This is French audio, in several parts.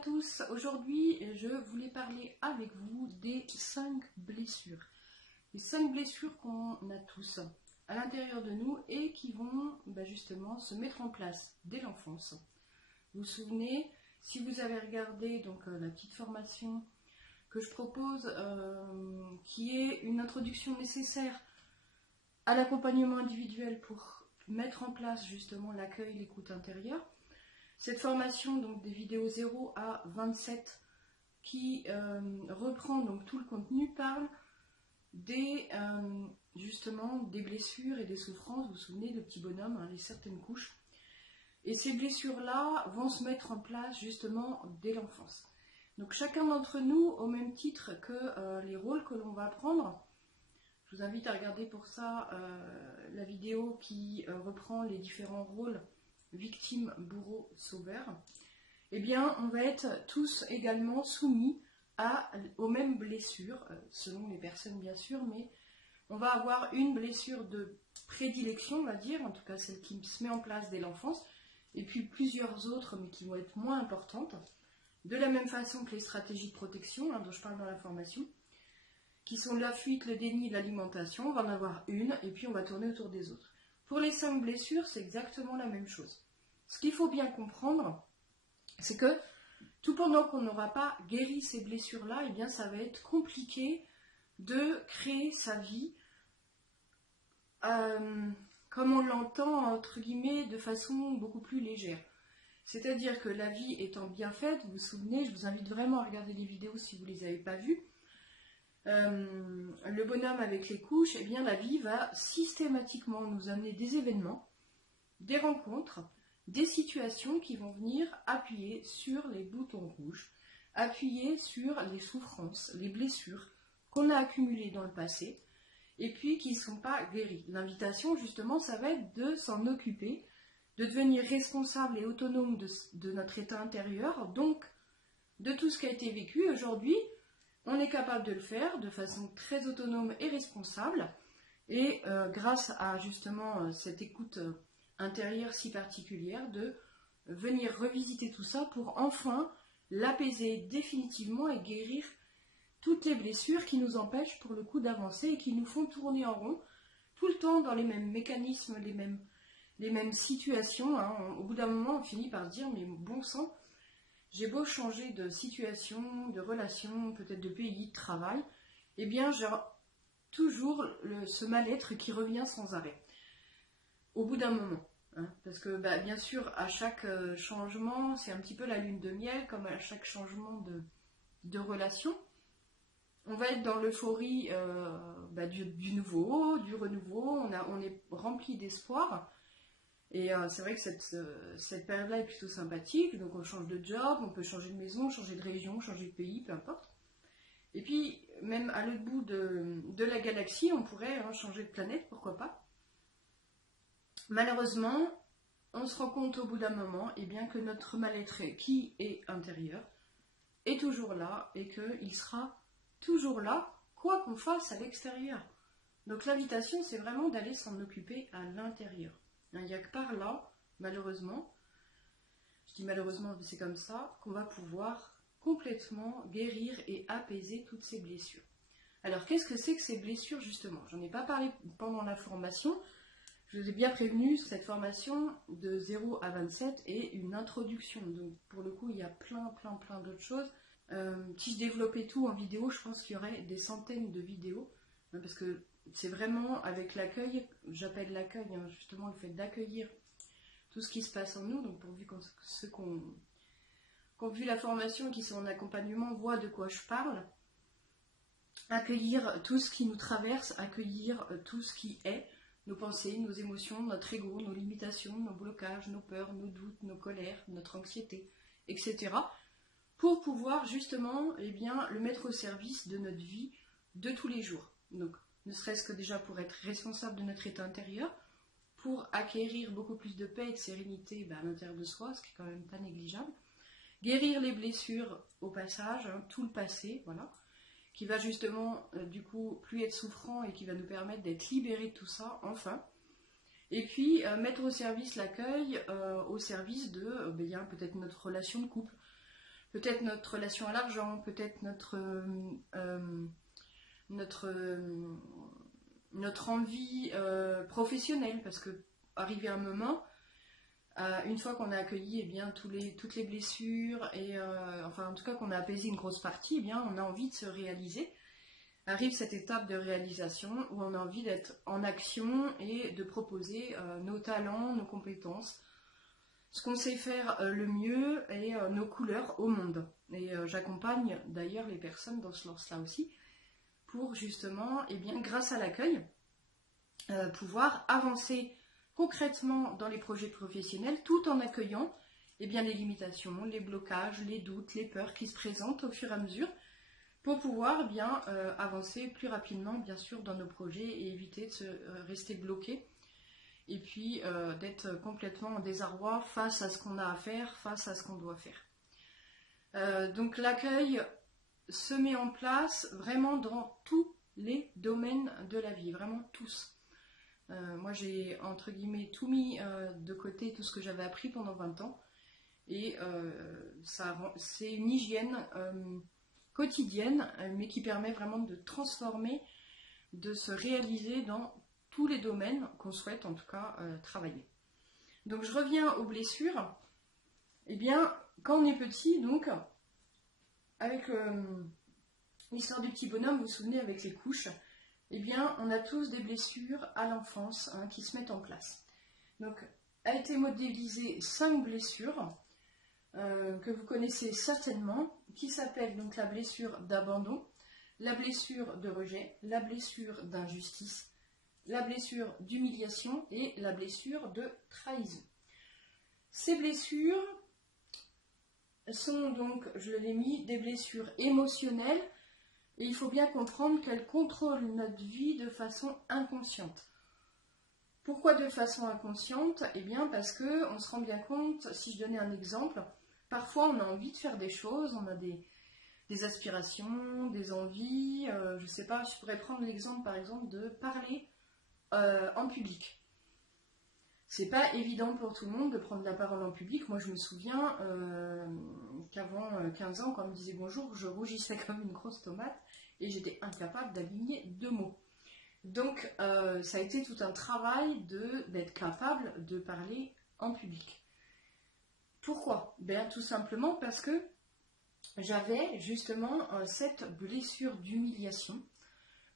tous, aujourd'hui je voulais parler avec vous des 5 blessures. Les 5 blessures qu'on a tous à l'intérieur de nous et qui vont justement se mettre en place dès l'enfance. Vous vous souvenez, si vous avez regardé la petite formation que je propose, qui est une introduction nécessaire à l'accompagnement individuel pour mettre en place justement l'accueil, l'écoute intérieure. Cette formation, donc des vidéos 0 à 27, qui reprend donc tout le contenu, parle justement des blessures et des souffrances. Vous vous souvenez, le petit bonhomme, les certaines couches. Et ces blessures-là vont se mettre en place justement dès l'enfance. Donc chacun d'entre nous, au même titre que les rôles que l'on va prendre, je vous invite à regarder pour ça la vidéo qui reprend les différents rôles victime, bourreau, sauveur. Eh bien, on va être tous également soumis aux mêmes blessures, selon les personnes bien sûr, mais on va avoir une blessure de prédilection, on va dire, en tout cas celle qui se met en place dès l'enfance, et puis plusieurs autres, mais qui vont être moins importantes, de la même façon que les stratégies de protection, dont je parle dans la formation, qui sont la fuite, le déni, l'alimentation. On va en avoir une, et puis on va tourner autour des autres. Pour les 5 blessures, c'est exactement la même chose. Ce qu'il faut bien comprendre, c'est que tout pendant qu'on n'aura pas guéri ces blessures-là, eh bien ça va être compliqué de créer sa vie comme on l'entend, entre guillemets, de façon beaucoup plus légère. C'est-à-dire que la vie étant bien faite, vous vous souvenez, je vous invite vraiment à regarder les vidéos si vous ne les avez pas vues, le bonhomme avec les couches, eh bien la vie va systématiquement nous amener des événements, des rencontres, des situations qui vont venir appuyer sur les boutons rouges, appuyer sur les souffrances, les blessures qu'on a accumulées dans le passé et puis qui ne sont pas guéries. L'invitation justement, ça va être de s'en occuper, de devenir responsable et autonome de notre état intérieur, donc de tout ce qui a été vécu. Aujourd'hui, on est capable de le faire de façon très autonome et responsable, et grâce à justement cette écoute intérieure si particulière, de venir revisiter tout ça pour enfin l'apaiser définitivement et guérir toutes les blessures qui nous empêchent pour le coup d'avancer et qui nous font tourner en rond tout le temps dans les mêmes mécanismes, les mêmes situations. Au bout d'un moment, on finit par se dire, mais bon sang, j'ai beau changer de situation, de relation, peut-être de pays, de travail, eh bien j'ai toujours ce mal-être qui revient sans arrêt. Au bout d'un moment. Parce que bien sûr, à chaque changement, c'est un petit peu la lune de miel, comme à chaque changement de relation. On va être dans l'euphorie du nouveau, du renouveau, on est rempli d'espoir. Et c'est vrai que cette période-là est plutôt sympathique, donc on change de job, on peut changer de maison, changer de région, changer de pays, peu importe. Et puis, même à l'autre bout de la galaxie, on pourrait changer de planète, pourquoi pas. Malheureusement, on se rend compte au bout d'un moment que notre mal-être qui est intérieur est toujours là et qu'il sera toujours là, quoi qu'on fasse à l'extérieur. Donc l'invitation, c'est vraiment d'aller s'en occuper à l'intérieur. Il n'y a que par là, malheureusement, je dis malheureusement, c'est comme ça, qu'on va pouvoir complètement guérir et apaiser toutes ces blessures. Alors, qu'est-ce que c'est que ces blessures, justement? J'en ai pas parlé pendant la formation. Je vous ai bien prévenu, cette formation de 0 à 27 est une introduction. Donc, pour le coup, il y a plein d'autres choses. Si je développais tout en vidéo, je pense qu'il y aurait des centaines de vidéos. Parce que c'est vraiment avec l'accueil, j'appelle l'accueil, justement le fait d'accueillir tout ce qui se passe en nous. Donc pourvu que ceux qui ont vu la formation et qui sont en accompagnement voient de quoi je parle. Accueillir tout ce qui nous traverse, accueillir tout ce qui est, nos pensées, nos émotions, notre ego, nos limitations, nos blocages, nos peurs, nos doutes, nos colères, notre anxiété, etc. Pour pouvoir justement le mettre au service de notre vie de tous les jours. Donc, ne serait-ce que déjà pour être responsable de notre état intérieur, pour acquérir beaucoup plus de paix et de sérénité à l'intérieur de soi, ce qui est quand même pas négligeable. Guérir les blessures au passage, tout le passé, voilà, qui va justement du coup plus être souffrant et qui va nous permettre d'être libérés de tout ça, enfin. Et puis mettre au service l'accueil, au service de peut-être notre relation de couple, peut-être notre relation à l'argent, peut-être notre envie professionnelle, parce que arrivé à un moment, une fois qu'on a accueilli toutes les blessures, et enfin en tout cas qu'on a apaisé une grosse partie, on a envie de se réaliser. Arrive cette étape de réalisation où on a envie d'être en action et de proposer nos talents, nos compétences, ce qu'on sait faire le mieux et nos couleurs au monde. Et j'accompagne d'ailleurs les personnes dans ce sens-là aussi, pour justement, grâce à l'accueil, pouvoir avancer concrètement dans les projets professionnels tout en accueillant les limitations, les blocages, les doutes, les peurs qui se présentent au fur et à mesure pour pouvoir avancer plus rapidement bien sûr dans nos projets et éviter de se rester bloqué et puis d'être complètement en désarroi face à ce qu'on a à faire, face à ce qu'on doit faire. Donc l'accueil se met en place vraiment dans tous les domaines de la vie, vraiment tous. Moi j'ai entre guillemets tout mis de côté, tout ce que j'avais appris pendant 20 ans, et c'est une hygiène quotidienne, mais qui permet vraiment de transformer, de se réaliser dans tous les domaines qu'on souhaite en tout cas travailler. Donc je reviens aux blessures. Quand on est petit, donc avec l'histoire du petit bonhomme, vous vous souvenez, avec les couches, on a tous des blessures à l'enfance qui se mettent en place. Donc a été modélisé 5 blessures que vous connaissez certainement, qui s'appellent donc la blessure d'abandon, la blessure de rejet, la blessure d'injustice, la blessure d'humiliation et la blessure de trahison. Ces blessures sont donc, je l'ai mis, des blessures émotionnelles, et il faut bien comprendre qu'elles contrôlent notre vie de façon inconsciente. Pourquoi de façon inconsciente? Parce qu'on se rend bien compte, si je donnais un exemple, parfois on a envie de faire des choses, on a des aspirations, des envies, je sais pas, je pourrais prendre l'exemple par exemple de parler en public. C'est pas évident pour tout le monde de prendre la parole en public. Moi je me souviens qu'avant 15 ans, quand on me disait bonjour, je rougissais comme une grosse tomate et j'étais incapable d'aligner 2 mots. Donc ça a été tout un travail d'être capable de parler en public. Pourquoi? Tout simplement parce que j'avais justement cette blessure d'humiliation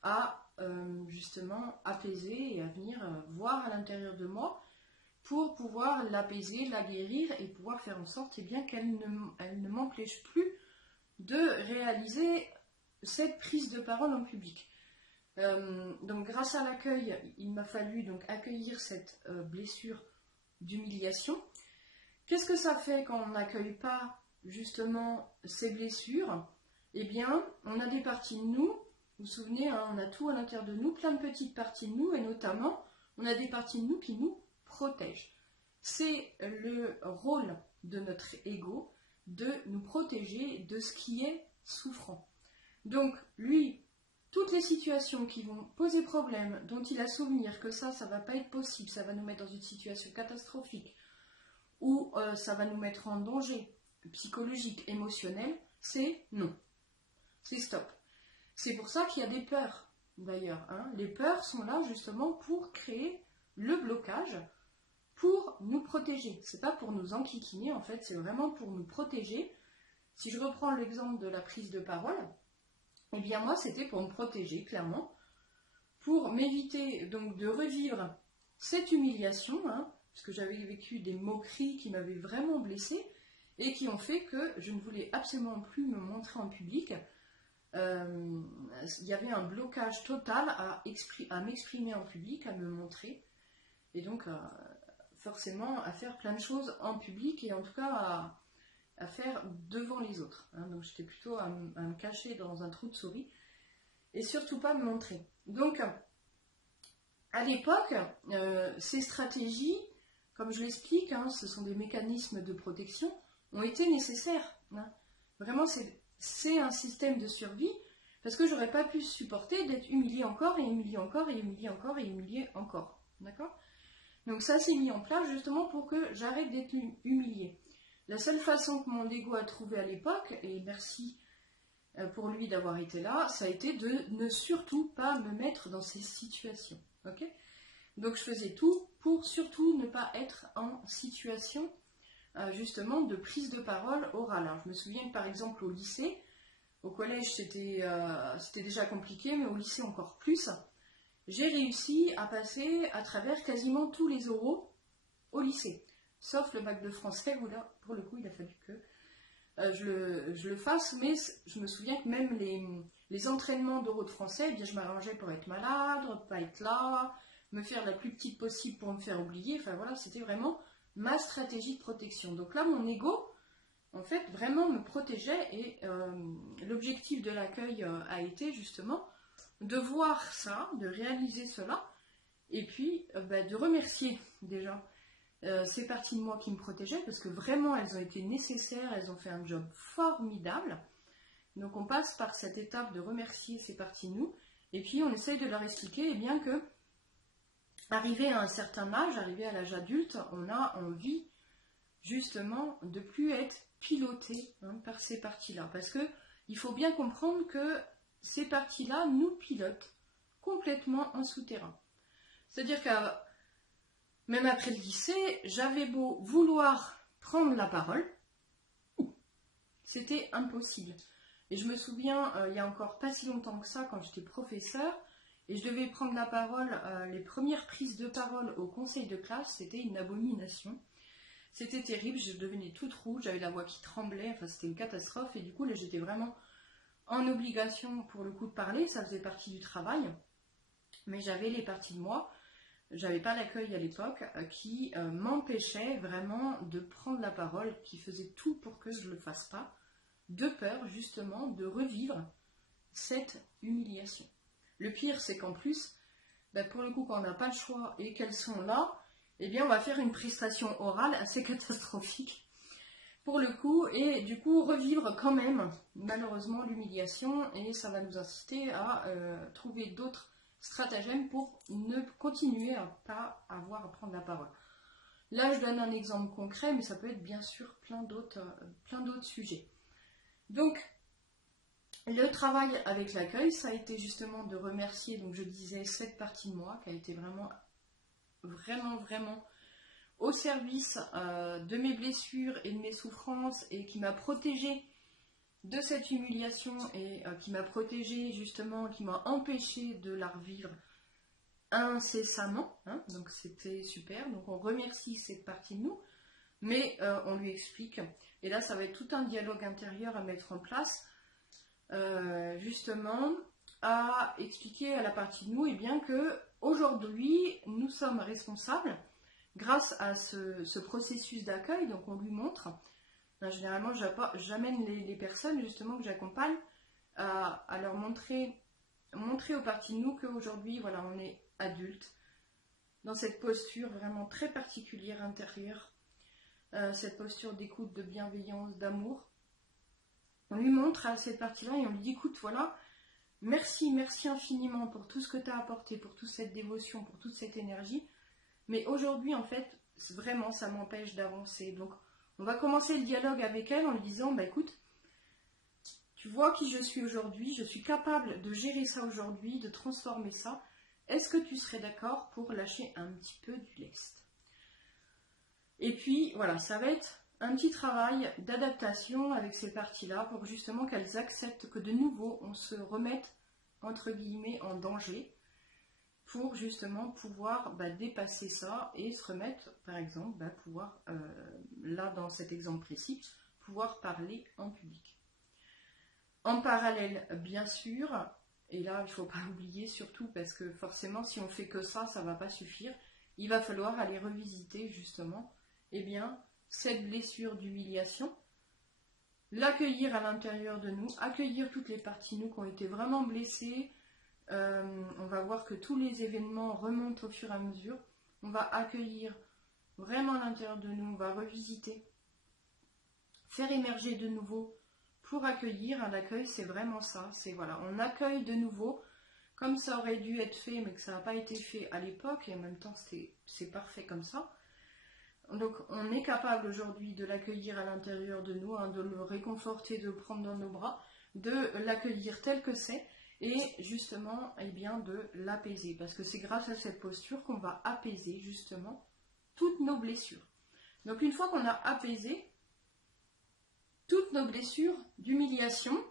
à justement apaiser et à venir voir à l'intérieur de moi pour pouvoir l'apaiser, la guérir et pouvoir faire en sorte qu'elle ne m'empêche plus de réaliser cette prise de parole en public. Donc grâce à l'accueil, il m'a fallu donc accueillir cette blessure d'humiliation. Qu'est-ce que ça fait quand on n'accueille pas justement ces blessures? On a des parties de nous, vous vous souvenez, on a tout à l'intérieur de nous, plein de petites parties de nous, et notamment, on a des parties de nous qui nous protègent. C'est le rôle de notre ego de nous protéger de ce qui est souffrant. Donc, lui, toutes les situations qui vont poser problème, dont il a souvenir que ça va pas être possible, ça va nous mettre dans une situation catastrophique, ou ça va nous mettre en danger psychologique, émotionnel, c'est non. C'est stop. C'est pour ça qu'il y a des peurs, d'ailleurs. Les peurs sont là justement pour créer le blocage, pour nous protéger. C'est pas pour nous enquiquiner, en fait, c'est vraiment pour nous protéger. Si je reprends l'exemple de la prise de parole, moi, c'était pour me protéger, clairement, pour m'éviter donc de revivre cette humiliation, parce que j'avais vécu des moqueries qui m'avaient vraiment blessée et qui ont fait que je ne voulais absolument plus me montrer en public. Il y avait un blocage total à m'exprimer en public, à me montrer, et donc forcément à faire plein de choses en public, et en tout cas à faire devant les autres. Donc j'étais plutôt à me cacher dans un trou de souris, et surtout pas me montrer. Donc à l'époque, ces stratégies, comme je l'explique, ce sont des mécanismes de protection, ont été nécessaires. Vraiment, c'est un système de survie, parce que j'aurais pas pu supporter d'être humiliée encore, et humiliée encore, et humiliée encore, et humiliée encore. D'accord? Donc ça s'est mis en place justement pour que j'arrête d'être humiliée. La seule façon que mon ego a trouvé à l'époque, et merci pour lui d'avoir été là, ça a été de ne surtout pas me mettre dans ces situations. Ok ? Donc je faisais tout pour surtout ne pas être en situation justement de prise de parole orale. Alors, je me souviens que par exemple au lycée, au collège c'était déjà compliqué, mais au lycée encore plus, j'ai réussi à passer à travers quasiment tous les oraux au lycée. Sauf le bac de français où là, pour le coup, il a fallu que je le fasse, mais je me souviens que même les entraînements d'oraux de français, eh bien, je m'arrangeais pour être malade, pas être là, me faire la plus petite possible pour me faire oublier. Enfin voilà, c'était vraiment ma stratégie de protection. Donc là, mon ego, en fait, vraiment me protégeait et l'objectif de l'accueil a été justement de voir ça, de réaliser cela et puis de remercier déjà ces parties de moi qui me protégeaient parce que vraiment elles ont été nécessaires, elles ont fait un job formidable. Donc on passe par cette étape de remercier ces parties de nous et puis on essaye de leur expliquer eh bien que arrivé à un certain âge, arrivé à l'âge adulte, on a envie justement de plus être piloté par ces parties-là. Parce que il faut bien comprendre que ces parties-là nous pilotent complètement en souterrain. C'est-à-dire que même après le lycée, j'avais beau vouloir prendre la parole, c'était impossible. Et je me souviens, il y a encore pas si longtemps que ça, quand j'étais professeure, et je devais prendre la parole, les premières prises de parole au conseil de classe, c'était une abomination. C'était terrible, je devenais toute rouge, j'avais la voix qui tremblait, enfin c'était une catastrophe, et du coup là j'étais vraiment en obligation pour le coup de parler, ça faisait partie du travail, mais j'avais les parties de moi, j'avais pas l'accueil à l'époque, qui m'empêchait vraiment de prendre la parole, qui faisait tout pour que je ne le fasse pas, de peur justement de revivre cette humiliation. Le pire c'est qu'en plus, pour le coup quand on n'a pas le choix et qu'elles sont là, eh bien on va faire une prestation orale assez catastrophique pour le coup, et du coup revivre quand même malheureusement l'humiliation, et ça va nous inciter à trouver d'autres stratagèmes pour ne continuer à pas avoir à prendre la parole. Là je donne un exemple concret, mais ça peut être bien sûr plein d'autres sujets. Donc le travail avec l'accueil, ça a été justement de remercier, donc je disais, cette partie de moi qui a été vraiment au service de mes blessures et de mes souffrances, et qui m'a protégée de cette humiliation et qui m'a protégée justement, qui m'a empêché de la revivre incessamment, donc c'était super. Donc on remercie cette partie de nous, mais on lui explique, et là ça va être tout un dialogue intérieur à mettre en place, justement à expliquer à la partie de nous et bien que aujourd'hui nous sommes responsables grâce à ce processus d'accueil. Donc on lui montre, généralement j'amène les personnes justement que j'accompagne à leur montrer aux parties de nous qu'aujourd'hui voilà, on est adulte dans cette posture vraiment très particulière intérieure, cette posture d'écoute, de bienveillance, d'amour. On lui montre à cette partie-là et on lui dit écoute, voilà, merci infiniment pour tout ce que tu as apporté, pour toute cette dévotion, pour toute cette énergie. Mais aujourd'hui, en fait, vraiment, ça m'empêche d'avancer. Donc, on va commencer le dialogue avec elle en lui disant, écoute, tu vois qui je suis aujourd'hui, je suis capable de gérer ça aujourd'hui, de transformer ça. Est-ce que tu serais d'accord pour lâcher un petit peu du lest? Et puis, voilà, ça va être un petit travail d'adaptation avec ces parties-là pour justement qu'elles acceptent que de nouveau, on se remette, entre guillemets, en danger, pour justement pouvoir dépasser ça et se remettre, par exemple, pouvoir, là dans cet exemple précis, pouvoir parler en public. En parallèle, bien sûr, et là il ne faut pas oublier surtout, parce que forcément si on fait que ça, ça ne va pas suffire, il va falloir aller revisiter justement cette blessure d'humiliation, l'accueillir à l'intérieur de nous, accueillir toutes les parties de nous qui ont été vraiment blessées. On va voir que tous les événements remontent au fur et à mesure. On va accueillir vraiment à l'intérieur de nous, on va revisiter, faire émerger de nouveau pour accueillir. L'accueil, c'est vraiment ça. C'est voilà, on accueille de nouveau comme ça aurait dû être fait, mais que ça n'a pas été fait à l'époque, et en même temps c'est parfait comme ça. Donc on est capable aujourd'hui de l'accueillir à l'intérieur de nous, hein, de le réconforter, de le prendre dans nos bras, de l'accueillir tel que c'est, et justement eh bien, de l'apaiser. Parce que c'est grâce à cette posture qu'on va apaiser justement toutes nos blessures. Donc une fois qu'on a apaisé toutes nos blessures d'humiliation,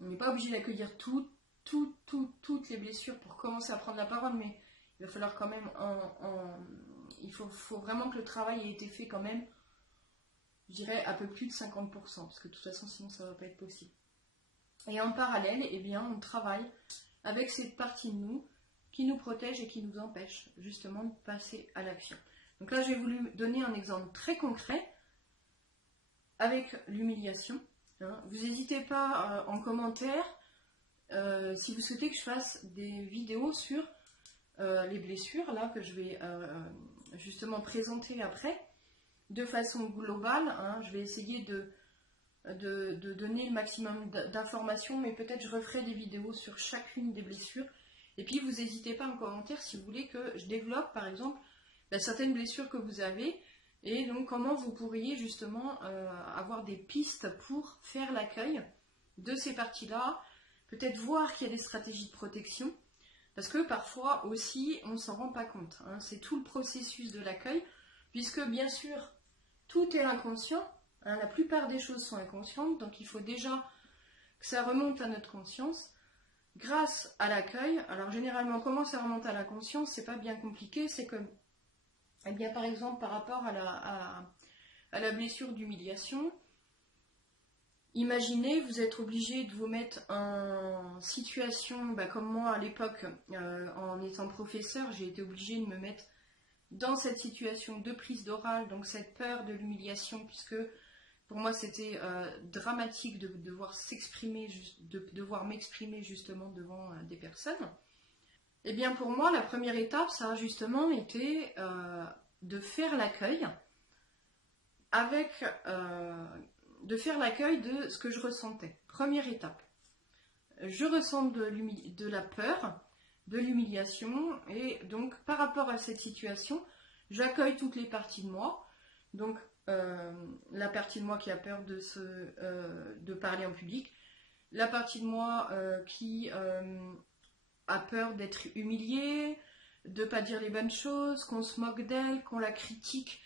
on n'est pas obligé d'accueillir toutes les blessures pour commencer à prendre la parole, mais il va falloir quand même il faut vraiment que le travail ait été fait quand même, je dirais, à peu plus de 50%, parce que de toute façon sinon ça ne va pas être possible. Et en parallèle, eh bien, on travaille avec cette partie de nous qui nous protège et qui nous empêche justement de passer à l'action. Donc là, j'ai voulu donner un exemple très concret avec l'humiliation. Vous n'hésitez pas en commentaire si vous souhaitez que je fasse des vidéos sur les blessures, là, que je vais justement présenter après, de façon globale. Je vais essayer de donner le maximum d'informations, mais peut-être je referai des vidéos sur chacune des blessures. Et puis vous n'hésitez pas en commentaire si vous voulez que je développe par exemple certaines blessures que vous avez, et donc comment vous pourriez justement avoir des pistes pour faire l'accueil de ces parties-là, peut-être voir qu'il y a des stratégies de protection, parce que parfois aussi on ne s'en rend pas compte. C'est tout le processus de l'accueil, puisque bien sûr tout est inconscient. La plupart des choses sont inconscientes, donc il faut déjà que ça remonte à notre conscience grâce à l'accueil. Alors généralement, comment ça remonte à la conscience, c'est pas bien compliqué, c'est que, eh bien, par exemple, par rapport à la blessure d'humiliation, imaginez, vous êtes obligé de vous mettre en situation, comme moi à l'époque, en étant professeur, j'ai été obligée de me mettre dans cette situation de prise d'oral, donc cette peur de l'humiliation, puisque pour moi, c'était dramatique de devoir s'exprimer, de devoir m'exprimer justement devant des personnes. Et bien pour moi, la première étape, ça a justement été de faire l'accueil de faire l'accueil de ce que je ressentais. Première étape. Je ressens de la peur, de l'humiliation, et donc par rapport à cette situation, j'accueille toutes les parties de moi. Donc la partie de moi qui a peur de parler en public, la partie de moi qui a peur d'être humiliée, de ne pas dire les bonnes choses, qu'on se moque d'elle, qu'on la critique,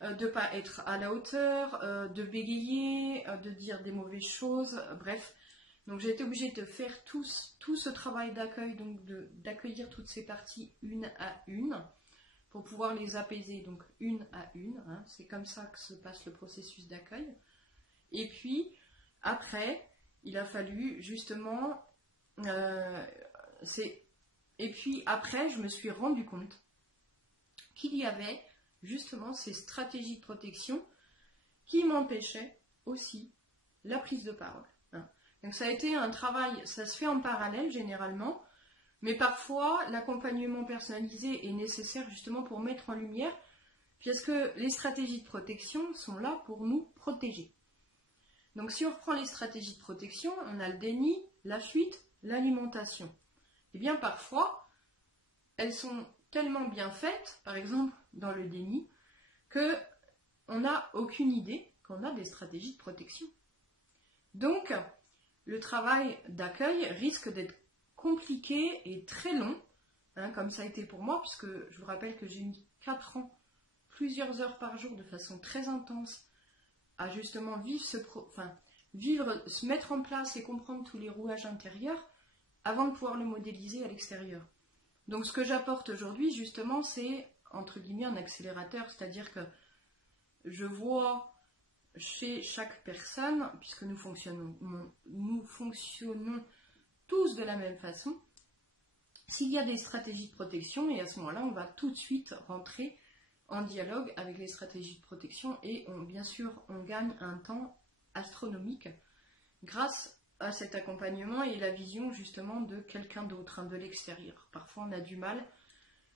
de ne pas être à la hauteur, de bégayer, de dire des mauvaises choses, bref. Donc j'ai été obligée de faire tout ce travail d'accueil, donc d'accueillir toutes ces parties une à une, pour pouvoir les apaiser, donc une à une. C'est comme ça que se passe le processus d'accueil. Et puis, après, il a fallu justement... et puis après, je me suis rendu compte qu'il y avait justement ces stratégies de protection qui m'empêchaient aussi la prise de parole. Donc ça a été un travail, ça se fait en parallèle généralement, mais parfois, l'accompagnement personnalisé est nécessaire justement pour mettre en lumière, puisque les stratégies de protection sont là pour nous protéger. Donc si on reprend les stratégies de protection, on a le déni, la fuite, l'alimentation. Et bien parfois, elles sont tellement bien faites, par exemple dans le déni, qu'on n'a aucune idée qu'on a des stratégies de protection. Donc, le travail d'accueil risque d'être compliqué et très long, comme ça a été pour moi, puisque je vous rappelle que j'ai mis 4 ans, plusieurs heures par jour de façon très intense, à justement se mettre en place et comprendre tous les rouages intérieurs avant de pouvoir le modéliser à l'extérieur. Donc ce que j'apporte aujourd'hui, justement, c'est, entre guillemets, un accélérateur, c'est-à-dire que je vois chez chaque personne, puisque nous fonctionnons tous de la même façon, s'il y a des stratégies de protection, et à ce moment-là, on va tout de suite rentrer en dialogue avec les stratégies de protection, et bien sûr, on gagne un temps astronomique grâce à cet accompagnement et la vision justement de quelqu'un d'autre, de l'extérieur. Parfois, on a du mal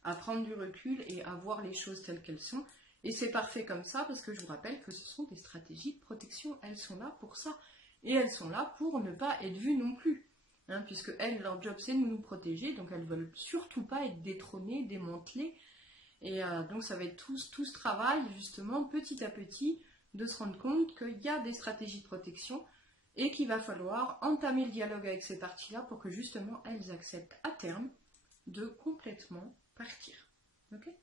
à prendre du recul et à voir les choses telles qu'elles sont, et c'est parfait comme ça, parce que je vous rappelle que ce sont des stratégies de protection, elles sont là pour ça, et elles sont là pour ne pas être vues non plus. Puisque elles, leur job c'est de nous protéger, donc elles ne veulent surtout pas être détrônées, démantelées, Et donc ça va être tout ce travail justement petit à petit de se rendre compte qu'il y a des stratégies de protection et qu'il va falloir entamer le dialogue avec ces parties-là pour que justement elles acceptent à terme de complètement partir. Okay,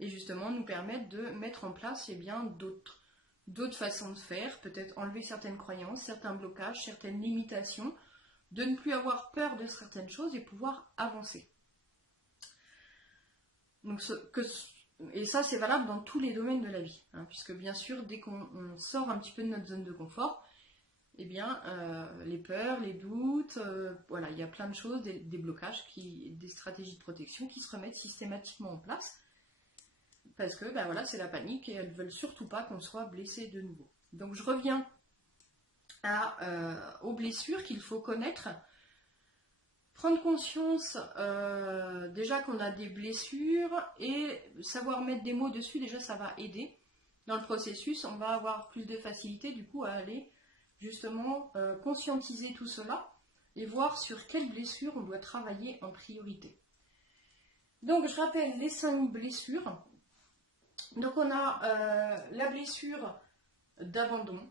et justement nous permettre de mettre en place d'autres façons de faire, peut-être enlever certaines croyances, certains blocages, certaines limitations, de ne plus avoir peur de certaines choses et pouvoir avancer. Donc et ça c'est valable dans tous les domaines de la vie, hein, puisque bien sûr dès qu'on sort un petit peu de notre zone de confort, eh bien les peurs, les doutes, voilà, il y a plein de choses, des blocages, des stratégies de protection qui se remettent systématiquement en place, parce que ben voilà, c'est la panique et elles ne veulent surtout pas qu'on soit blessé de nouveau. Donc je reviens aux blessures qu'il faut connaître. Prendre conscience déjà qu'on a des blessures et savoir mettre des mots dessus, déjà ça va aider. Dans le processus, on va avoir plus de facilité du coup à aller justement conscientiser tout cela et voir sur quelles blessures on doit travailler en priorité. Donc je rappelle les 5 blessures. Donc on a la blessure d'abandon,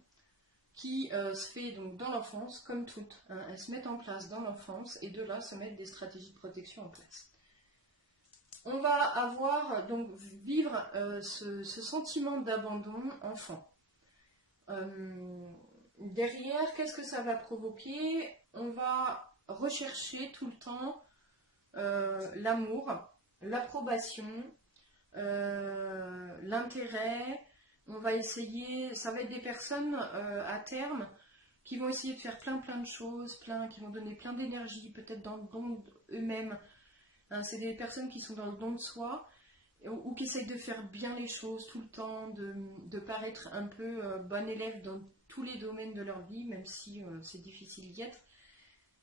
qui se fait donc dans l'enfance, comme toutes, hein, elles se mettent en place dans l'enfance et de là se mettent des stratégies de protection en place. On va vivre ce sentiment d'abandon enfant. Derrière, qu'est-ce que ça va provoquer? On va rechercher tout le temps l'amour, l'approbation, l'intérêt. On va essayer, ça va être des personnes à terme qui vont essayer de faire plein de choses, qui vont donner plein d'énergie, peut-être dans le don d'eux-mêmes. Hein, c'est des personnes qui sont dans le don de soi ou qui essayent de faire bien les choses tout le temps, de paraître un peu bon élève dans tous les domaines de leur vie, même si c'est difficile d'y être.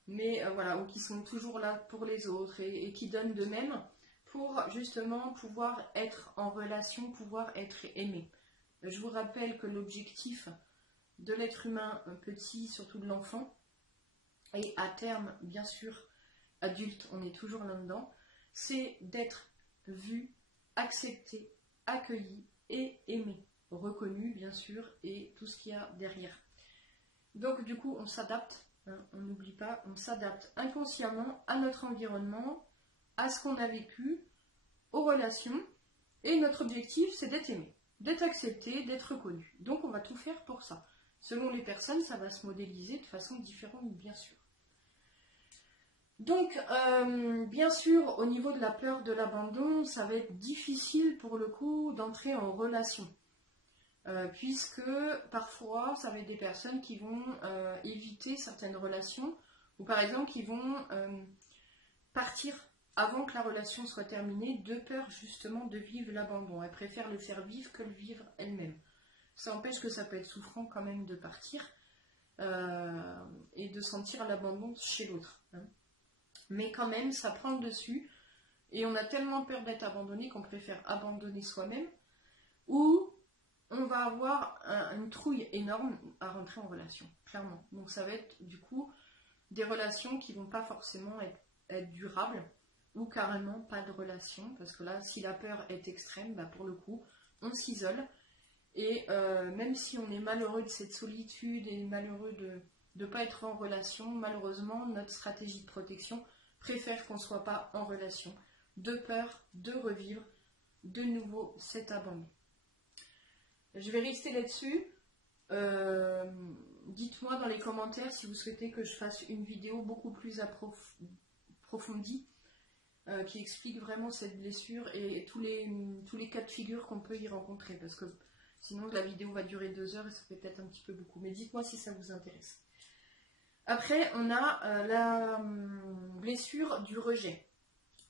Mais voilà, ou qui sont toujours là pour les autres et qui donnent d'eux-mêmes pour justement pouvoir être en relation, pouvoir être aimé. Je vous rappelle que l'objectif de l'être humain petit, surtout de l'enfant, et à terme, bien sûr, adulte, on est toujours là-dedans, c'est d'être vu, accepté, accueilli et aimé. Reconnu, bien sûr, et tout ce qu'il y a derrière. Donc, du coup, on s'adapte, hein, on n'oublie pas, on s'adapte inconsciemment à notre environnement, à ce qu'on a vécu, aux relations, et notre objectif, c'est d'être aimé, d'être accepté, d'être reconnu. Donc on va tout faire pour ça. Selon les personnes, ça va se modéliser de façon différente, bien sûr. Donc, bien sûr, au niveau de la peur de l'abandon, ça va être difficile pour le coup d'entrer en relation. Puisque parfois, ça va être des personnes qui vont éviter certaines relations, ou par exemple qui vont partir avant que la relation soit terminée, de peur justement de vivre l'abandon. Elles préfèrent le faire vivre que le vivre elles-mêmes. Ça empêche que ça peut être souffrant quand même de partir et de sentir l'abandon chez l'autre. Hein. Mais quand même, ça prend le dessus et on a tellement peur d'être abandonné qu'on préfère abandonner soi-même ou on va avoir une trouille énorme à rentrer en relation, clairement. Donc ça va être du coup des relations qui ne vont pas forcément être durables, ou carrément pas de relation, parce que là, si la peur est extrême, bah pour le coup, on s'isole, et même si on est malheureux de cette solitude, et malheureux de ne pas être en relation, malheureusement, notre stratégie de protection préfère qu'on ne soit pas en relation, de peur de revivre de nouveau cet abandon. Je vais rester là-dessus. Dites-moi dans les commentaires si vous souhaitez que je fasse une vidéo beaucoup plus approfondie qui explique vraiment cette blessure et tous les cas de figure qu'on peut y rencontrer, parce que sinon la vidéo va durer 2 heures et ça fait peut-être un petit peu beaucoup, mais dites-moi si ça vous intéresse. Après, on a la blessure du rejet.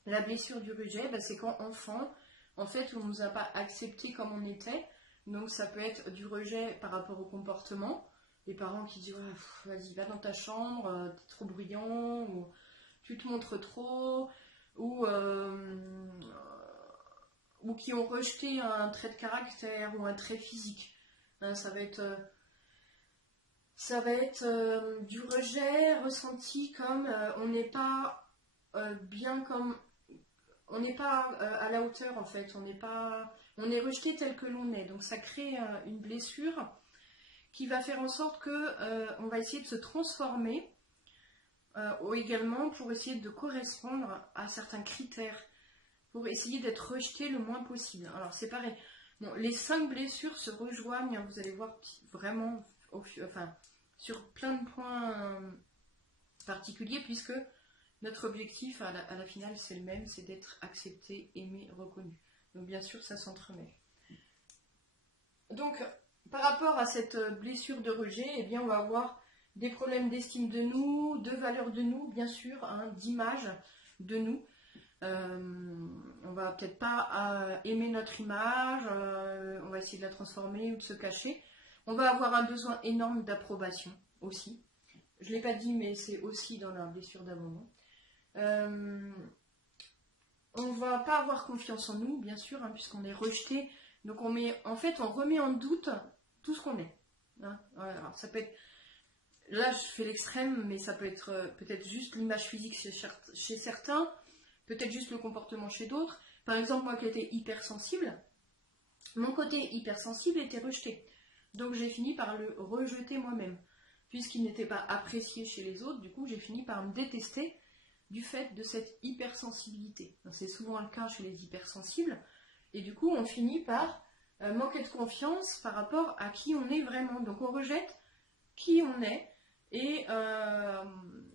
La blessure du rejet, c'est quand enfant, en fait, on ne nous a pas accepté comme on était. Donc ça peut être du rejet par rapport au comportement. Les parents qui disent ouais, vas-y, va dans ta chambre, t'es trop bruyant, ou tu te montres trop, ou qui ont rejeté un trait de caractère ou un trait physique. Hein, ça va être du rejet ressenti comme on n'est pas bien comme on n'est pas à la hauteur en fait, on est rejeté tel que l'on est. Donc ça crée une blessure qui va faire en sorte que on va essayer de se transformer également pour essayer de correspondre à certains critères, pour essayer d'être rejeté le moins possible. Alors c'est pareil, bon, les 5 blessures se rejoignent, hein, vous allez voir vraiment sur plein de points particuliers, puisque notre objectif à la finale c'est le même, c'est d'être accepté, aimé, reconnu. Donc bien sûr ça s'entremêle. Donc par rapport à cette blessure de rejet, eh bien on va avoir des problèmes d'estime de nous, de valeur de nous, bien sûr, hein, d'image de nous. On va peut-être pas aimer notre image, on va essayer de la transformer ou de se cacher. On va avoir un besoin énorme d'approbation aussi. Je ne l'ai pas dit, mais c'est aussi dans la blessure d'abandon. On va pas avoir confiance en nous, bien sûr, hein, puisqu'on est rejeté. Donc on remet en doute tout ce qu'on est. Hein. Voilà. Alors, ça peut être, là je fais l'extrême, mais ça peut être peut-être juste l'image physique chez certains, peut-être juste le comportement chez d'autres. Par exemple, moi qui étais hypersensible, mon côté hypersensible était rejeté. Donc j'ai fini par le rejeter moi-même. Puisqu'il n'était pas apprécié chez les autres, du coup j'ai fini par me détester du fait de cette hypersensibilité. C'est souvent le cas chez les hypersensibles, et du coup on finit par manquer de confiance par rapport à qui on est vraiment. Donc on rejette qui on est, et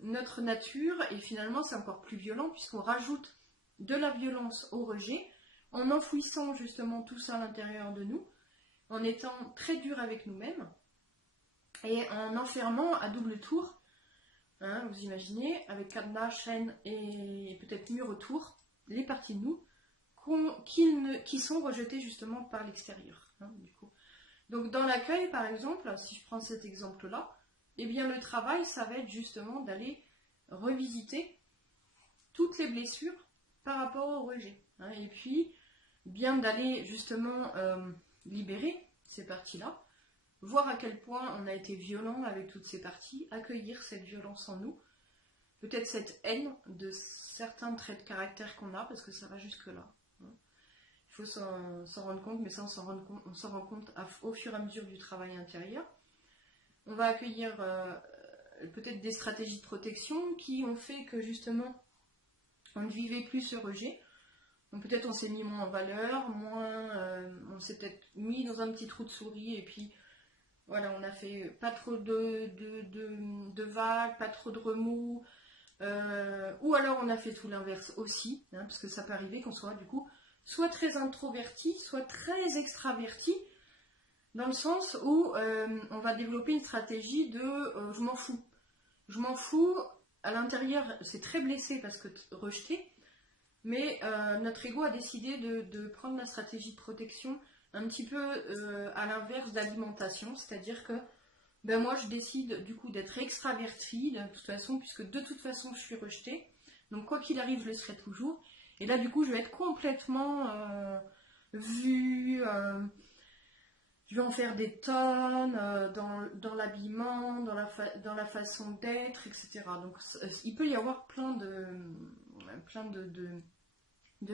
notre nature, et finalement c'est encore plus violent, puisqu'on rajoute de la violence au rejet, en enfouissant justement tout ça à l'intérieur de nous, en étant très dur avec nous-mêmes, et en enfermant à double tour, hein, vous imaginez, avec cadenas, chaîne et peut-être mur autour, les parties de nous qui sont rejetées justement par l'extérieur. Hein, du coup. Donc dans l'accueil, par exemple, si je prends cet exemple-là, eh bien le travail, ça va être justement d'aller revisiter toutes les blessures par rapport au rejet. Hein, et puis, bien d'aller justement libérer ces parties-là, voir à quel point on a été violent avec toutes ces parties, accueillir cette violence en nous, peut-être cette haine de certains traits de caractère qu'on a, parce que ça va jusque-là. Il faut s'en rendre compte, mais ça on s'en rend compte au fur et à mesure du travail intérieur. On va accueillir peut-être des stratégies de protection qui ont fait que justement on ne vivait plus ce rejet. Donc peut-être on s'est mis moins en valeur, on s'est peut-être mis dans un petit trou de souris, et puis voilà, on a fait pas trop de vagues, pas trop de remous, ou alors on a fait tout l'inverse aussi, hein, parce que ça peut arriver qu'on soit du coup soit très introverti, soit très extraverti, dans le sens où on va développer une stratégie de je m'en fous. Je m'en fous, à l'intérieur c'est très blessé parce que rejeté, mais notre ego a décidé de prendre la stratégie de protection un petit peu à l'inverse d'alimentation, c'est-à-dire que ben moi je décide du coup d'être extravertie de toute façon, puisque de toute façon je suis rejetée, donc quoi qu'il arrive je le serai toujours, et là du coup je vais être complètement vue, je vais en faire des tonnes dans l'habillement, dans la façon d'être, etc. Donc il peut y avoir plein de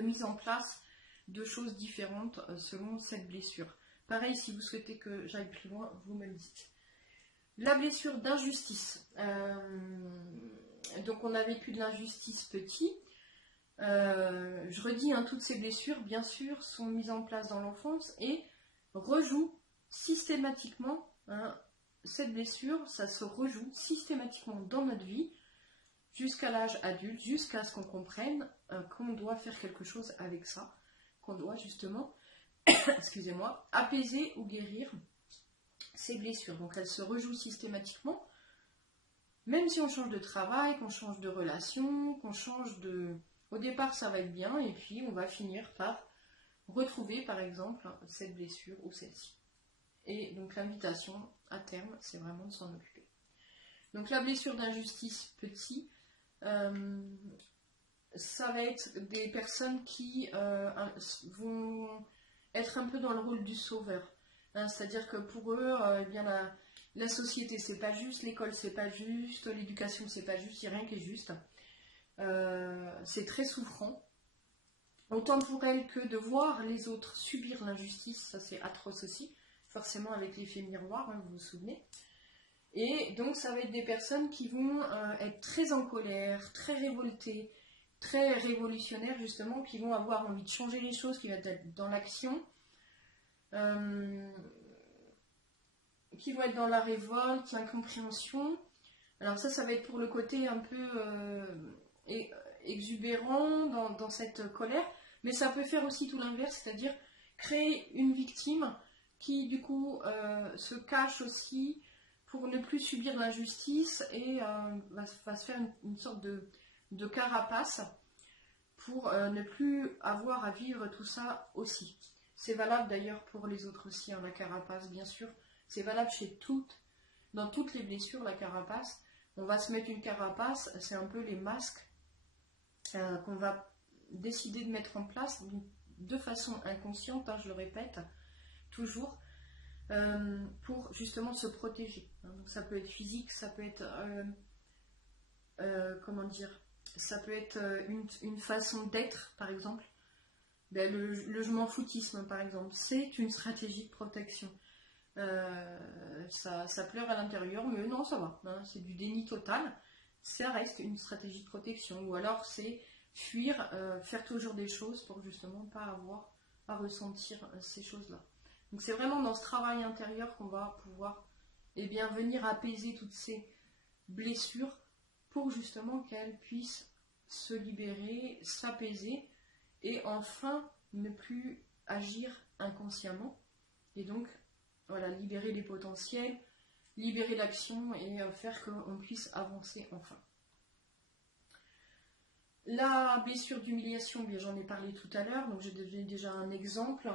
mise en place de choses différentes selon cette blessure. Pareil, si vous souhaitez que j'aille plus loin, vous me le dites. La blessure d'injustice. Donc on a vécu de l'injustice petit. Je redis, hein, toutes ces blessures, bien sûr, sont mises en place dans l'enfance et rejouent systématiquement. Hein, cette blessure, ça se rejoue systématiquement dans notre vie, jusqu'à l'âge adulte, jusqu'à ce qu'on comprenne qu'on doit faire quelque chose avec ça, qu'on doit justement, excusez-moi, apaiser ou guérir ces blessures. Donc elles se rejouent systématiquement, même si on change de travail, qu'on change de relation, qu'on change de... Au départ ça va être bien, et puis on va finir par retrouver par exemple cette blessure ou celle-ci. Et donc l'invitation à terme, c'est vraiment de s'en occuper. Donc la blessure d'injustice petit, ça va être des personnes qui vont être un peu dans le rôle du sauveur. Hein, c'est-à-dire que pour eux, eh bien la société c'est pas juste, l'école c'est pas juste, l'éducation c'est pas juste, il n'y a rien qui est juste. C'est très souffrant. Autant pour elles que de voir les autres subir l'injustice, ça c'est atroce aussi, forcément avec l'effet miroir, hein, vous vous souvenez. Et donc ça va être des personnes qui vont être très en colère, très révoltées, très révolutionnaires justement, qui vont avoir envie de changer les choses, qui vont être dans l'action, qui vont être dans la révolte, l'incompréhension. Alors ça va être pour le côté un peu exubérant dans cette colère, mais ça peut faire aussi tout l'inverse, c'est-à-dire créer une victime qui du coup se cache aussi pour ne plus subir l'injustice et va se faire une sorte de carapace pour ne plus avoir à vivre tout ça aussi. C'est valable d'ailleurs pour les autres aussi, hein, la carapace bien sûr. C'est valable dans toutes les blessures, la carapace. On va se mettre une carapace, c'est un peu les masques qu'on va décider de mettre en place de façon inconsciente, hein, je le répète toujours, pour justement se protéger. Donc ça peut être physique, ça peut être comment dire, ça peut être une façon d'être par exemple. Ben, le je m'en foutisme par exemple, c'est une stratégie de protection. Ça pleure à l'intérieur, mais non, ça va, hein, c'est du déni total, ça reste une stratégie de protection. Ou alors c'est fuir, faire toujours des choses pour justement pas avoir à ressentir ces choses-là. Donc c'est vraiment dans ce travail intérieur qu'on va pouvoir venir apaiser toutes ces blessures pour justement qu'elles puissent se libérer, s'apaiser et enfin ne plus agir inconsciemment. Et donc voilà, libérer les potentiels, libérer l'action et faire qu'on puisse avancer enfin. La blessure d'humiliation, bien j'en ai parlé tout à l'heure, donc j'ai donné déjà un exemple.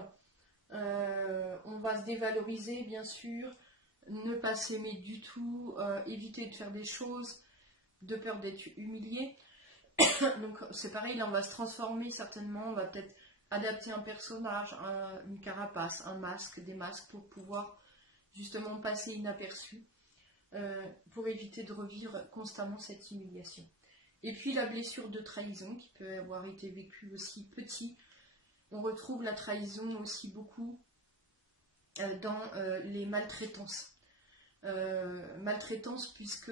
On va se dévaloriser bien sûr, ne pas s'aimer du tout, éviter de faire des choses de peur d'être humilié. Donc c'est pareil, là on va se transformer certainement, on va peut-être adapter un personnage, une carapace, un masque, des masques pour pouvoir justement passer inaperçu, pour éviter de revivre constamment cette humiliation. Et puis la blessure de trahison qui peut avoir été vécue aussi petit. On retrouve la trahison aussi beaucoup dans les maltraitances. Maltraitance puisque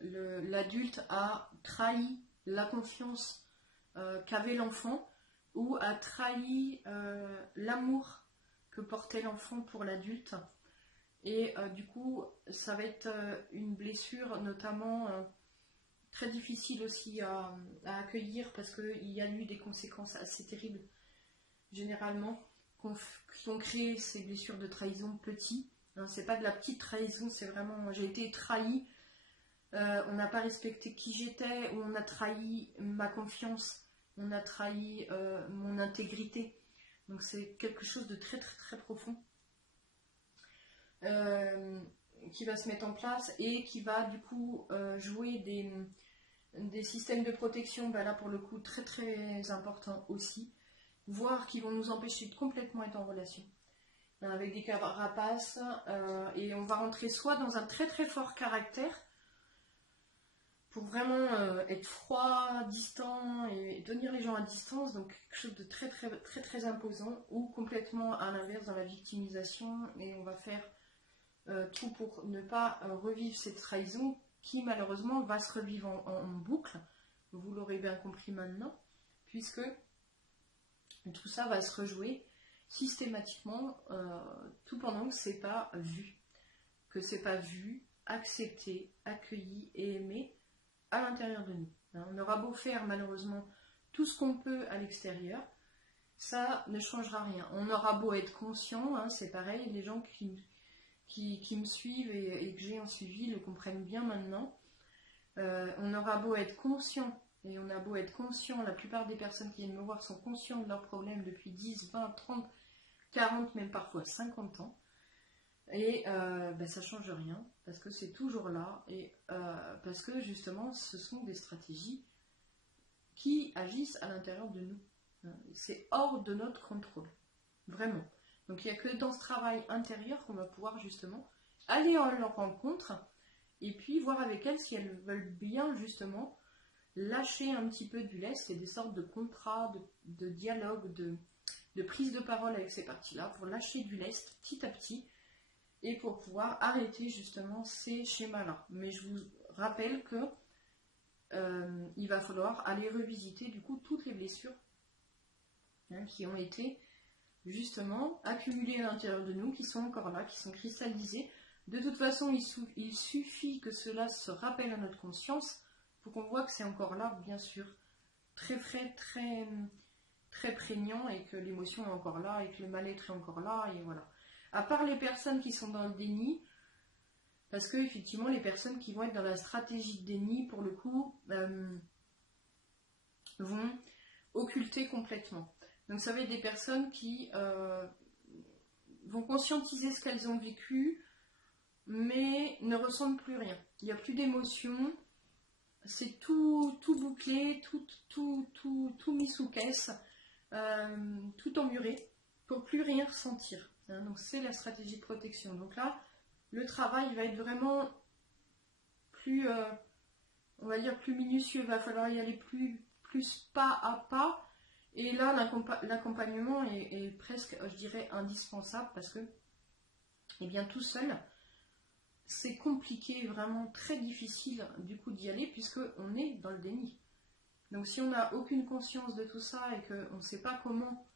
l'adulte a trahi la confiance qu'avait l'enfant ou a trahi l'amour que portait l'enfant pour l'adulte. Et du coup, ça va être une blessure notamment très difficile aussi à accueillir parce qu'il y a eu des conséquences assez terribles généralement qui ont créé ces blessures de trahison petit. Hein, c'est pas de la petite trahison, c'est vraiment j'ai été trahi, on n'a pas respecté qui j'étais, ou on a trahi ma confiance, on a trahi mon intégrité. Donc c'est quelque chose de très très très profond qui va se mettre en place et qui va du coup jouer des systèmes de protection, ben là pour le coup très très importants aussi, voire qui vont nous empêcher de complètement être en relation avec des carapaces, et on va rentrer soit dans un très très fort caractère pour vraiment être froid, distant et tenir les gens à distance, donc quelque chose de très très très très imposant, ou complètement à l'inverse dans la victimisation, et on va faire tout pour ne pas revivre cette trahison qui malheureusement va se revivre en boucle, vous l'aurez bien compris maintenant, puisque tout ça va se rejouer systématiquement tout pendant que c'est pas vu, accepté, accueilli et aimé à l'intérieur de nous. On aura beau faire malheureusement tout ce qu'on peut à l'extérieur, ça ne changera rien. On aura beau être conscient, hein, c'est pareil, les gens qui me suivent et que j'ai en suivi le comprennent bien maintenant. On aura beau être conscient, et on a beau être conscient, la plupart des personnes qui viennent me voir sont conscients de leurs problèmes depuis 10, 20, 30, 40, même parfois 50 ans. Et ça ne change rien, parce que c'est toujours là, et parce que justement ce sont des stratégies qui agissent à l'intérieur de nous. C'est hors de notre contrôle, vraiment. Donc il n'y a que dans ce travail intérieur qu'on va pouvoir justement aller à leur rencontre, et puis voir avec elles si elles veulent bien justement lâcher un petit peu du lest, c'est des sortes de contrats, de dialogue, de prise de parole avec ces parties-là, pour lâcher du lest petit à petit, et pour pouvoir arrêter justement ces schémas-là. Mais je vous rappelle que il va falloir aller revisiter du coup toutes les blessures qui ont été justement accumulées à l'intérieur de nous, qui sont encore là, qui sont cristallisées. De toute façon, il suffit que cela se rappelle à notre conscience pour qu'on voit que c'est encore là, bien sûr, très frais, très prégnant, et que l'émotion est encore là, et que le mal-être est encore là, et voilà. À part les personnes qui sont dans le déni, parce que effectivement les personnes qui vont être dans la stratégie de déni, pour le coup, vont occulter complètement. Donc ça va être des personnes qui vont conscientiser ce qu'elles ont vécu, mais ne ressentent plus rien. Il n'y a plus d'émotion, c'est tout bouclé, tout mis sous caisse, tout emmuré, pour plus rien ressentir. Donc c'est la stratégie de protection. Donc là, le travail va être vraiment plus, on va dire, plus minutieux. Il va falloir y aller plus pas à pas. Et là, l'accompagnement est presque, je dirais, indispensable, parce que, eh bien, tout seul, c'est compliqué, vraiment très difficile du coup d'y aller, puisqu'on est dans le déni. Donc si on n'a aucune conscience de tout ça et qu'on ne sait pas comment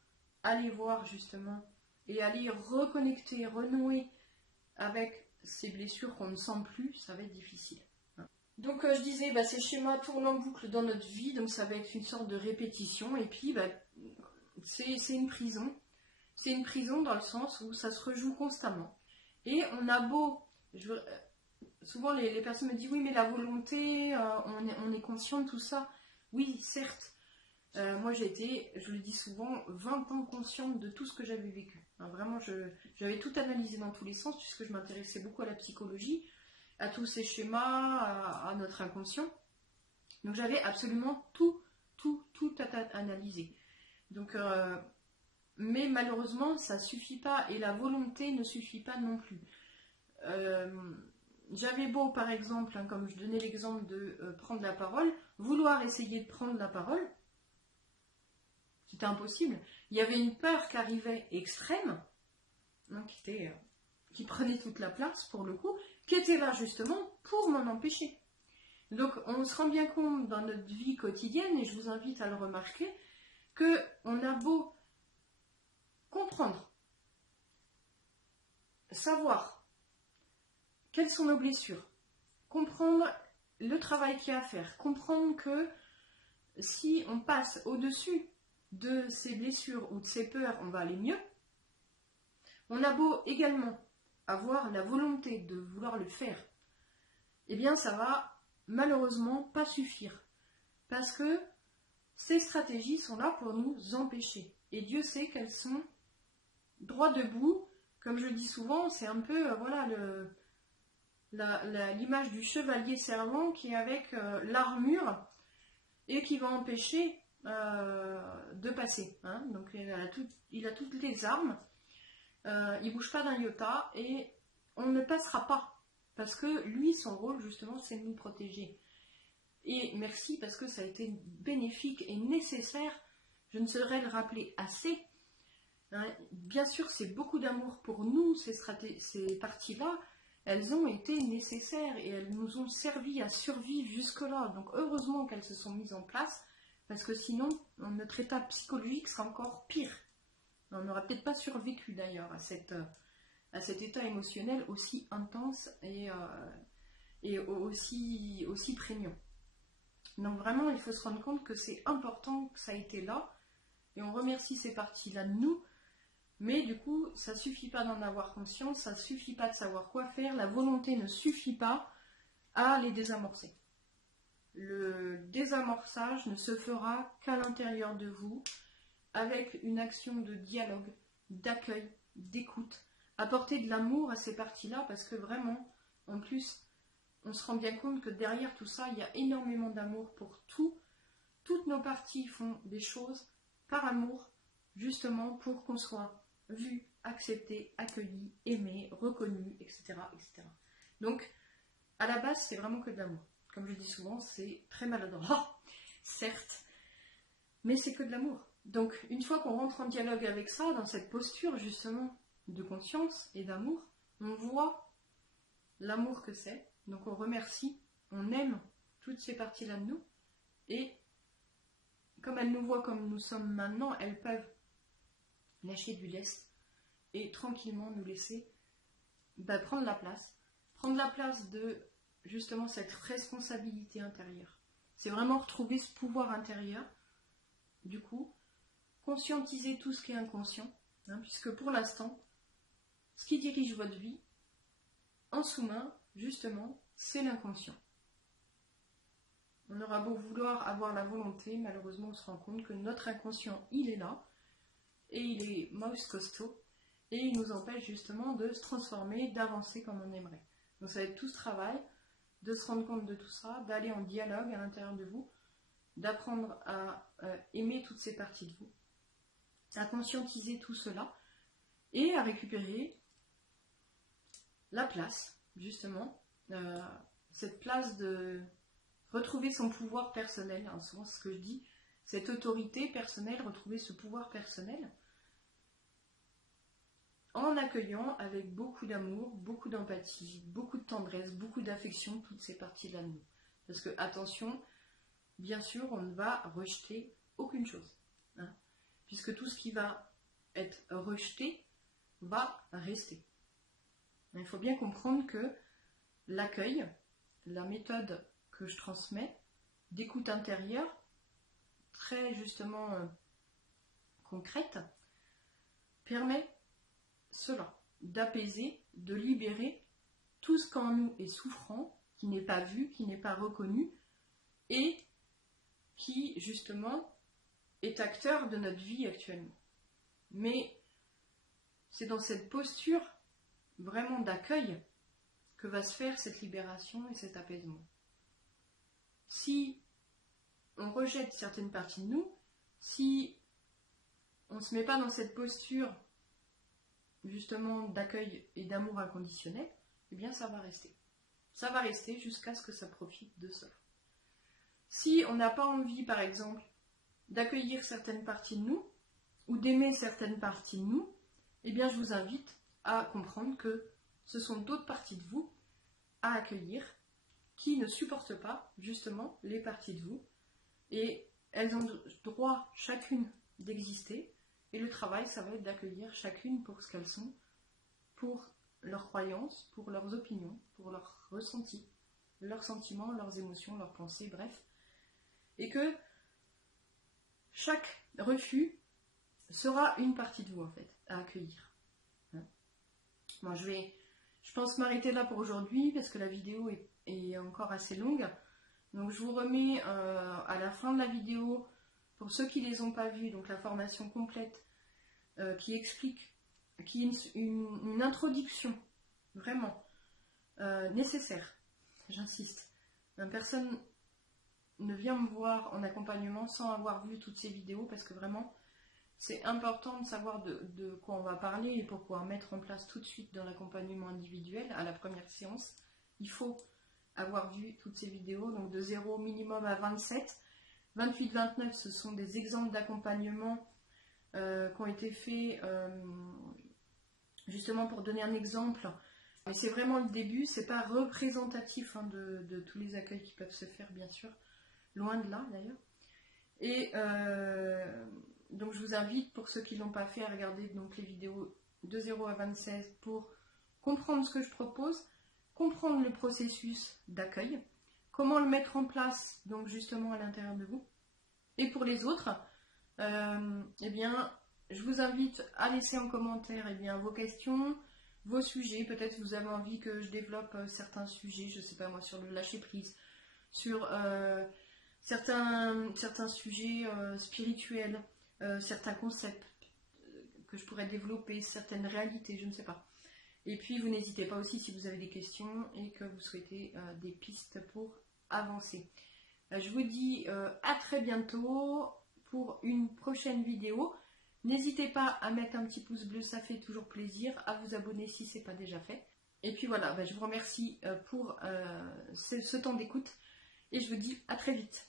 aller voir justement et aller reconnecter, renouer avec ces blessures qu'on ne sent plus, ça va être difficile. Donc je disais, ces schémas tournent en boucle dans notre vie, donc ça va être une sorte de répétition, et puis c'est une prison. C'est une prison dans le sens où ça se rejoue constamment. Et on a beau... souvent les personnes me disent, oui mais la volonté, on est conscient de tout ça. Oui, certes. Moi j'ai été, je le dis souvent, 20 ans consciente de tout ce que j'avais vécu. Vraiment, j'avais tout analysé dans tous les sens, puisque je m'intéressais beaucoup à la psychologie, à tous ces schémas, à notre inconscient. Donc j'avais absolument tout analysé. Donc, mais malheureusement, ça ne suffit pas, et la volonté ne suffit pas non plus. J'avais beau, par exemple, comme je donnais l'exemple de prendre la parole, vouloir essayer de prendre la parole, c'était impossible. Il y avait une peur qui arrivait extrême, qui prenait toute la place pour le coup, qui était là justement pour m'en empêcher. Donc on se rend bien compte dans notre vie quotidienne, et je vous invite à le remarquer, qu'on a beau comprendre, savoir quelles sont nos blessures, comprendre le travail qu'il y a à faire, comprendre que si on passe au-dessus de ces blessures ou de ces peurs, on va aller mieux. On a beau également avoir la volonté de vouloir le faire, eh bien ça va malheureusement pas suffire, parce que ces stratégies sont là pour nous empêcher, et Dieu sait qu'elles sont droit debout. Comme je dis souvent, c'est un peu l'image du chevalier servant qui est avec l'armure et qui va empêcher de passer. Donc il a toutes les armes, il bouge pas d'un iota, et on ne passera pas, parce que lui, son rôle justement, c'est de nous protéger. Et merci, parce que ça a été bénéfique et nécessaire, je ne saurais le rappeler assez. Bien sûr, c'est beaucoup d'amour pour nous, ces parties-là, elles ont été nécessaires et elles nous ont servi à survivre jusque-là. Donc heureusement qu'elles se sont mises en place, parce que sinon, notre état psychologique sera encore pire. On n'aurait peut-être pas survécu d'ailleurs à cet état émotionnel aussi intense et aussi prégnant. Donc vraiment, il faut se rendre compte que c'est important que ça ait été là, et on remercie ces parties-là de nous. Mais du coup, ça ne suffit pas d'en avoir conscience, ça ne suffit pas de savoir quoi faire, la volonté ne suffit pas à les désamorcer. Le désamorçage ne se fera qu'à l'intérieur de vous, avec une action de dialogue, d'accueil, d'écoute. Apporter de l'amour à ces parties-là, parce que vraiment, en plus, on se rend bien compte que derrière tout ça, il y a énormément d'amour pour tout. Toutes nos parties font des choses par amour, justement pour qu'on soit vu, accepté, accueilli, aimé, reconnu, etc., etc. Donc, à la base, c'est vraiment que de l'amour. comme je dis souvent, c'est très maladroit, certes, mais c'est que de l'amour. Donc une fois qu'on rentre en dialogue avec ça, dans cette posture justement de conscience et d'amour, on voit l'amour que c'est, donc on remercie, on aime toutes ces parties-là de nous, et comme elles nous voient comme nous sommes maintenant, elles peuvent lâcher du lest et tranquillement nous laisser prendre la place de justement cette responsabilité intérieure. C'est vraiment retrouver ce pouvoir intérieur, du coup, conscientiser tout ce qui est inconscient, puisque pour l'instant, ce qui dirige votre vie, en sous-main, justement, c'est l'inconscient. On aura beau vouloir avoir la volonté, malheureusement on se rend compte que notre inconscient, il est là, et il est mouse costaud, et il nous empêche justement de se transformer, d'avancer comme on aimerait. Donc ça va être tout ce travail, de se rendre compte de tout ça, d'aller en dialogue à l'intérieur de vous, d'apprendre à aimer toutes ces parties de vous, à conscientiser tout cela, et à récupérer la place, justement, cette place de retrouver son pouvoir personnel, en souvent ce que je dis, cette autorité personnelle, retrouver ce pouvoir personnel, en accueillant avec beaucoup d'amour, beaucoup d'empathie, beaucoup de tendresse, beaucoup d'affection toutes ces parties-là de nous. Parce que, attention, bien sûr, on ne va rejeter aucune chose. Puisque tout ce qui va être rejeté va rester. Il faut bien comprendre que l'accueil, la méthode que je transmets, d'écoute intérieure, très justement concrète, permet cela, d'apaiser, de libérer tout ce qu'en nous est souffrant, qui n'est pas vu, qui n'est pas reconnu, et qui justement est acteur de notre vie actuellement. Mais c'est dans cette posture vraiment d'accueil que va se faire cette libération et cet apaisement. Si on rejette certaines parties de nous, si on ne se met pas dans cette posture justement d'accueil et d'amour inconditionnel, eh bien ça va rester. Ça va rester jusqu'à ce que ça profite de cela. Si on n'a pas envie, par exemple, d'accueillir certaines parties de nous, ou d'aimer certaines parties de nous, eh bien je vous invite à comprendre que ce sont d'autres parties de vous à accueillir qui ne supportent pas justement les parties de vous, et elles ont droit chacune d'exister, et le travail ça va être d'accueillir chacune pour ce qu'elles sont, pour leurs croyances, pour leurs opinions, pour leurs ressentis, leurs sentiments, leurs émotions, leurs pensées, bref, et que chaque refus sera une partie de vous en fait à accueillir. Bon, je pense m'arrêter là pour aujourd'hui parce que la vidéo est encore assez longue. Donc je vous remets à la fin de la vidéo, pour ceux qui ne les ont pas vues, donc la formation complète qui explique, qui est une introduction vraiment nécessaire, j'insiste. Personne ne vient me voir en accompagnement sans avoir vu toutes ces vidéos, parce que vraiment c'est important de savoir de quoi on va parler, et pour pouvoir mettre en place tout de suite dans l'accompagnement individuel à la première séance, il faut avoir vu toutes ces vidéos, donc de 0 minimum à 27. 28-29, ce sont des exemples d'accompagnement qui ont été faits justement pour donner un exemple. Mais c'est vraiment le début, c'est pas représentatif de tous les accueils qui peuvent se faire, bien sûr, loin de là d'ailleurs. Et donc je vous invite, pour ceux qui ne l'ont pas fait, à regarder donc les vidéos de 0 à 26 pour comprendre ce que je propose, comprendre le processus d'accueil, comment le mettre en place donc justement à l'intérieur de vous. Et pour les autres, eh bien, je vous invite à laisser en commentaire vos questions, vos sujets. Peut-être vous avez envie que je développe certains sujets, je ne sais pas moi, sur le lâcher prise, sur certains sujets spirituels, certains concepts que je pourrais développer, certaines réalités, je ne sais pas. Et puis vous n'hésitez pas aussi si vous avez des questions et que vous souhaitez des pistes pour avancer. Je vous dis à très bientôt pour une prochaine vidéo. N'hésitez pas à mettre un petit pouce bleu, ça fait toujours plaisir, à vous abonner si ce n'est pas déjà fait. Et puis voilà, je vous remercie pour ce temps d'écoute. et je vous dis à très vite.